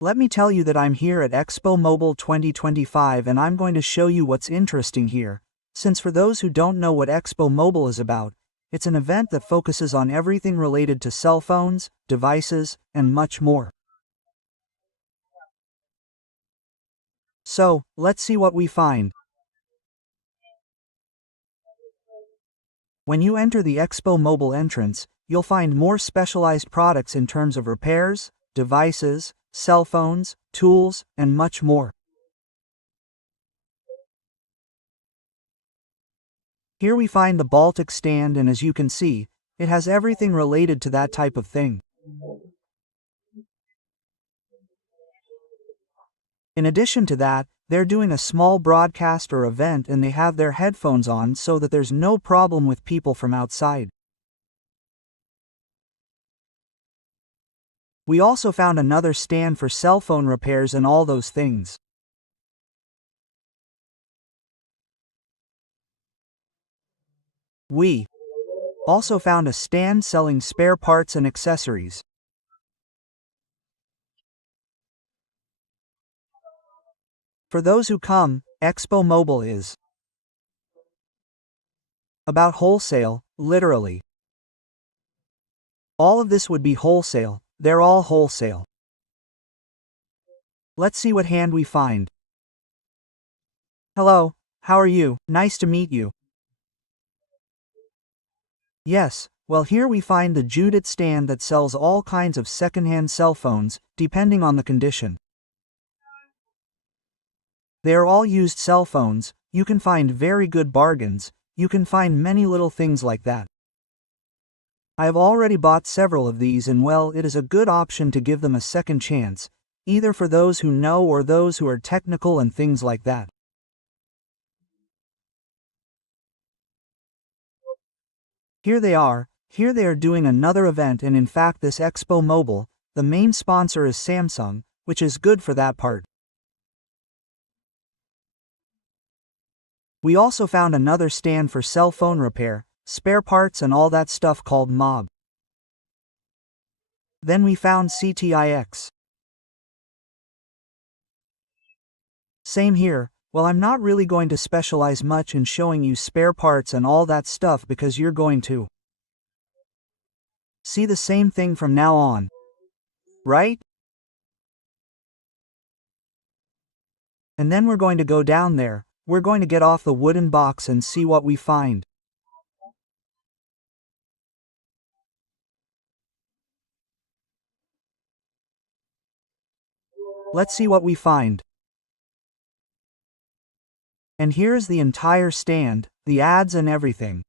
Let me tell you that I'm here at Expomobile 2025 and I'm going to show you what's interesting here, since for those who don't know what Expomobile is about, it's an event that focuses on everything related to cell phones, devices, and much more. So, let's see what we find. When you enter the Expomobile entrance, you'll find more specialized products in terms of repairs, devices, cell phones, tools, and much more. Here we find the Baltic stand, and as you can see, it has everything related to that type of thing. In addition to that, they're doing a small broadcast or event and they have their headphones on so that there's no problem with people from outside. We also found another stand for cell phone repairs and all those things. We also found a stand selling spare parts and accessories. For those who come, Expomobile is about wholesale, literally. All of this would be wholesale, they're all wholesale. Let's see what hand we find. Hello, how are you? Nice to meet you. Yes, well here we find the Judith stand that sells all kinds of second-hand cell phones, depending on the condition. They are all used cell phones, you can find very good bargains, you can find many little things like that. I have already bought several of these and well, it is a good option to give them a second chance, either for those who know or those who are technical and things like that. Here they are doing another event, and in fact this Expomobile, the main sponsor is Samsung, which is good for that part. We also found another stand for cell phone repair, spare parts and all that stuff called Mob. Then we found CTIX. Same here. Well, I'm not really going to specialize much in showing you spare parts and all that stuff because you're going to see the same thing from now on, right? And then we're going to go down there, we're going to get off the wooden box and see what we find. Let's see what we find. And here's the entire stand, the ads and everything.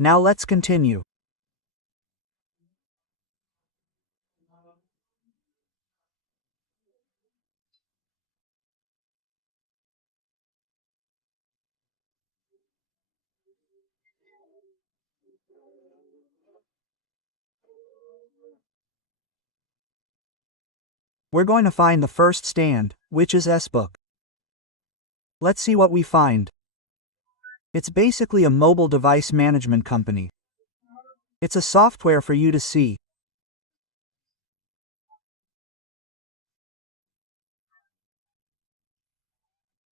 Now let's continue. We're going to find the first stand, which is S-Book. Let's see what we find. It's basically a mobile device management company. It's a software for you to see.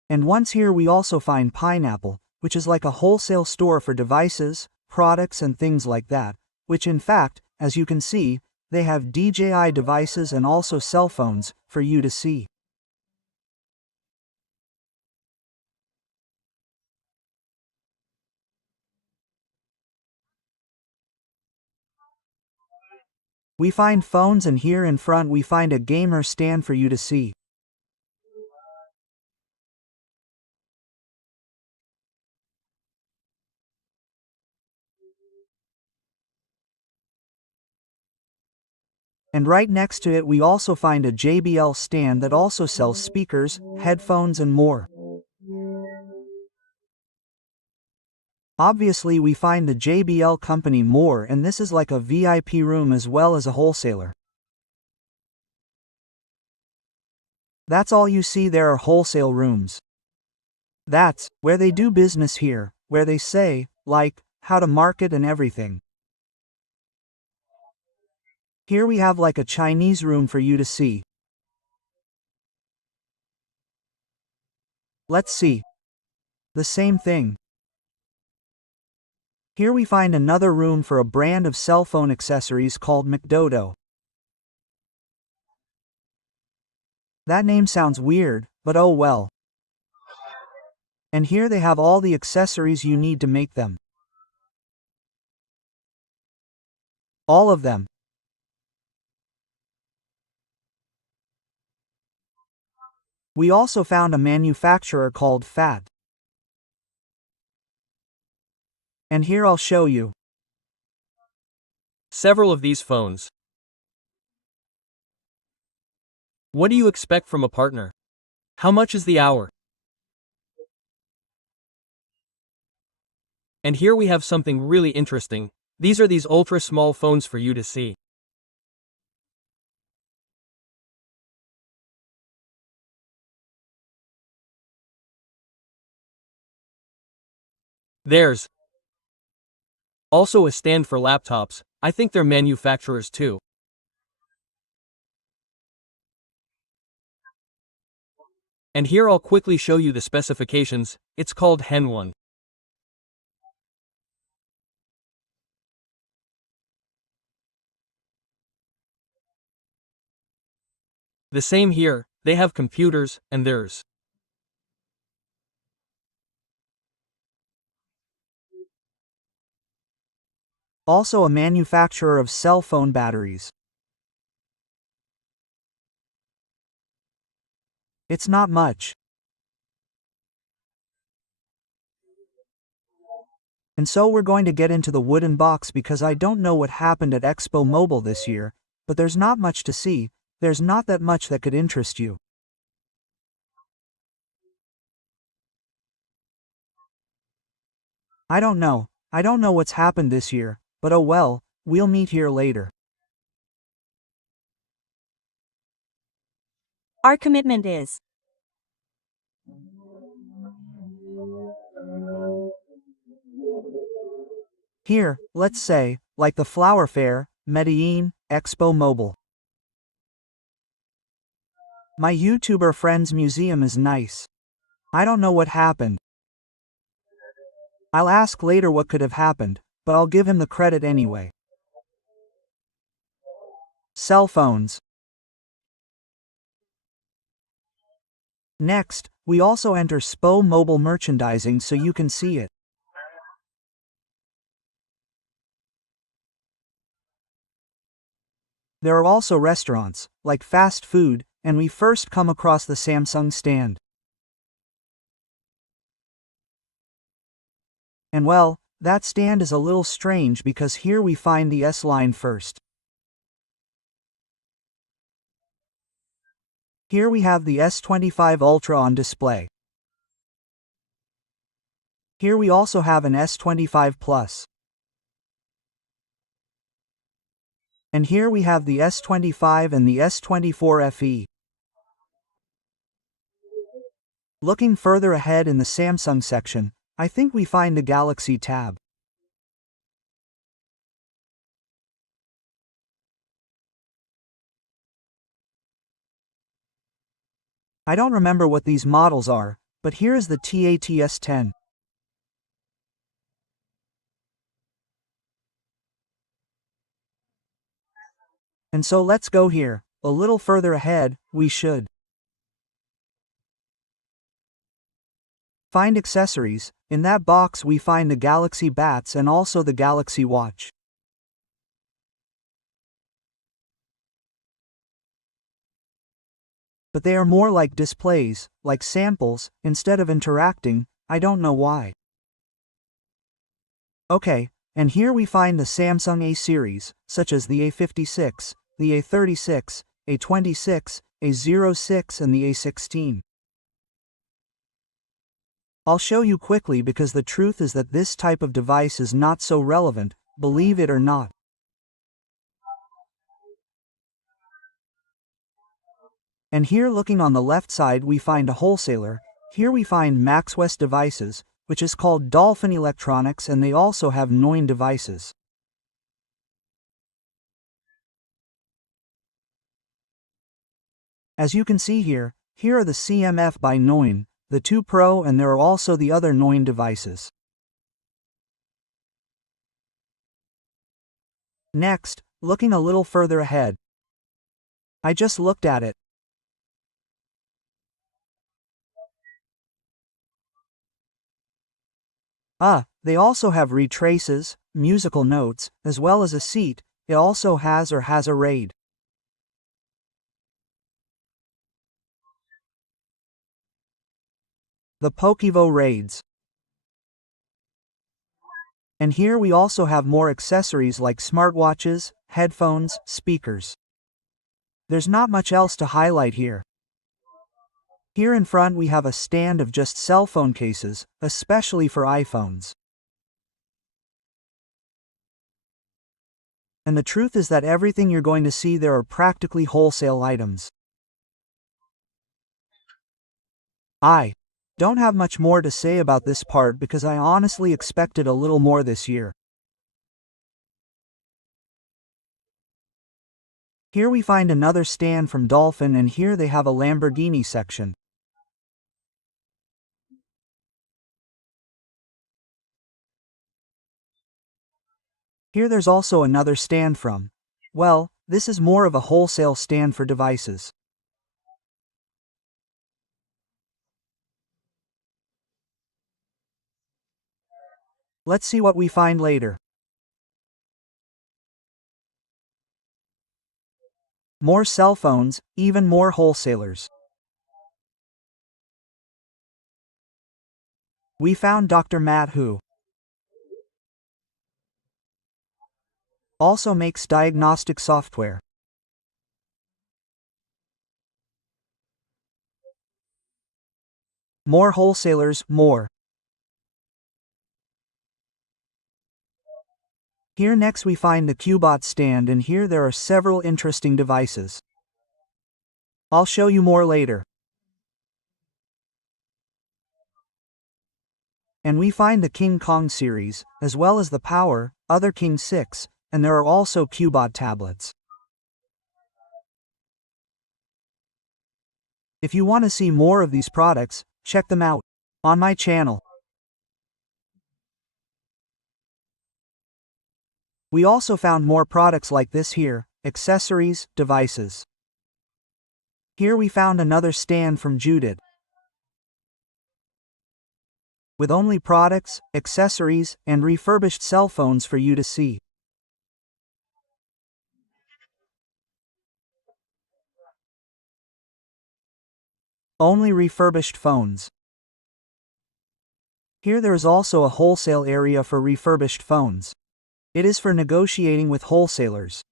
And once here we also find Pineapple, which is like a wholesale store for devices, products and things like that, which in fact, as you can see, they have DJI devices and also cell phones, for you to see. We find phones and here in front we find a gamer stand for you to see. And right next to it we also find a JBL stand that also sells speakers, headphones and more. Obviously we find the JBL company more, and this is like a VIP room as well as a wholesaler. That's all you see. There are wholesale rooms. That's where they do business here, where they say, like, how to market and everything. Here we have like a Chinese room for you to see. Let's see. The same thing. Here we find another room for a brand of cell phone accessories called McDodo. That name sounds weird, but oh well. And here they have all the accessories you need to make them. All of them. We also found a manufacturer called FAT. And here I'll show you. Several of these phones. What do you expect from a partner? How much is the hour? And here we have something really interesting. These are these ultra small phones for you to see. There's also a stand for laptops. I think they're manufacturers too. And here I'll quickly show you the specifications. It's called Hen 1. The same here, they have computers, and there's also a manufacturer of cell phone batteries. It's not much. And so we're going to get into the wooden box because I don't know what happened at Expomobile this year, but there's not much to see. There's not that much that could interest you. I don't know what's happened this year, but oh well, we'll meet here later. Our commitment is here, let's say, like the Flower Fair, Medellin, Expomobile. My YouTuber friend's museum is nice. I don't know what happened. I'll ask later what could have happened, but I'll give him the credit anyway. Cell phones. Next, we also enter Expomobile merchandising so you can see it. There are also restaurants, like fast food, and we first come across the Samsung stand. And well, that stand is a little strange because here we find the S line first. Here we have the S25 Ultra on display. Here we also have an S25 Plus. And here we have the S25 and the S24 FE. Looking further ahead in the Samsung section, I think we find the Galaxy Tab. I don't remember what these models are, but here is the TATS 10. And so let's go here, a little further ahead, we should find accessories. In that box we find the Galaxy Bats and also the Galaxy Watch. But they are more like displays, like samples, instead of interacting. I don't know why. Okay, and here we find the Samsung A series, such as the A56, the A36, A26, A06 and the A16. I'll show you quickly because the truth is that this type of device is not so relevant, believe it or not. And here looking on the left side we find a wholesaler. Here we find Maxwest Devices, which is called Dolphin Electronics, and they also have Noin devices. As you can see here are the CMF by Noin, the 2 Pro, and there are also the other Noin devices. Next, looking a little further ahead. I just looked at it. They also have retraces, musical notes, as well as a seat. It also has a RAID. The Pokevo RAIDs. And here we also have more accessories like smartwatches, headphones, speakers. There's not much else to highlight here. Here in front we have a stand of just cell phone cases, especially for iPhones. And the truth is that everything you're going to see there are practically wholesale items. I don't have much more to say about this part because I honestly expected a little more this year. Here we find another stand from Dolphin, and here they have a Lamborghini section. Here there's also another stand from, well, this is more of a wholesale stand for devices. Let's see what we find later. More cell phones, even more wholesalers. We found Dr. Matt, who also makes diagnostic software. More wholesalers, more. Here next we find the Qbot stand, and here there are several interesting devices. I'll show you more later. And we find the King Kong series, as well as the Power, other King 6, and there are also Qbot tablets. If you want to see more of these products, check them out on my channel. We also found more products like this here, accessories, devices. Here we found another stand from Judith, with only products, accessories, and refurbished cell phones for you to see. Only refurbished phones. Here there is also a wholesale area for refurbished phones. It is for negotiating with wholesalers.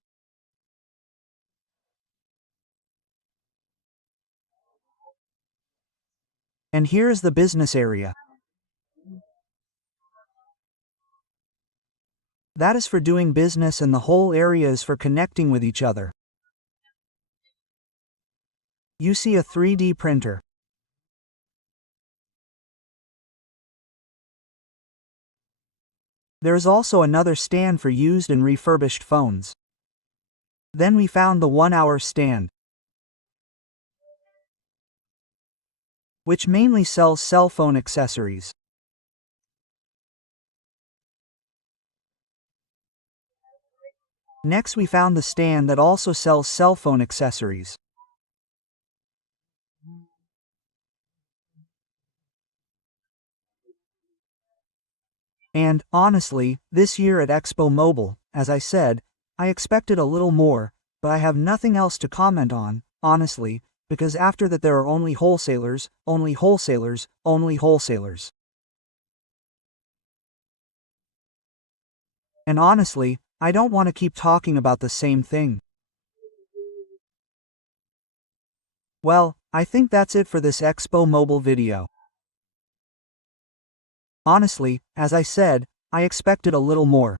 And here is the business area. That is for doing business, and the whole area is for connecting with each other. You see a 3D printer. There is also another stand for used and refurbished phones. Then we found the 1-hour stand, which mainly sells cell phone accessories. Next we found the stand that also sells cell phone accessories. And, honestly, this year at Expomobile, as I said, I expected a little more, but I have nothing else to comment on, honestly, because after that there are only wholesalers, only wholesalers, only wholesalers. And honestly, I don't want to keep talking about the same thing. Well, I think that's it for this Expomobile video. Honestly, as I said, I expected a little more.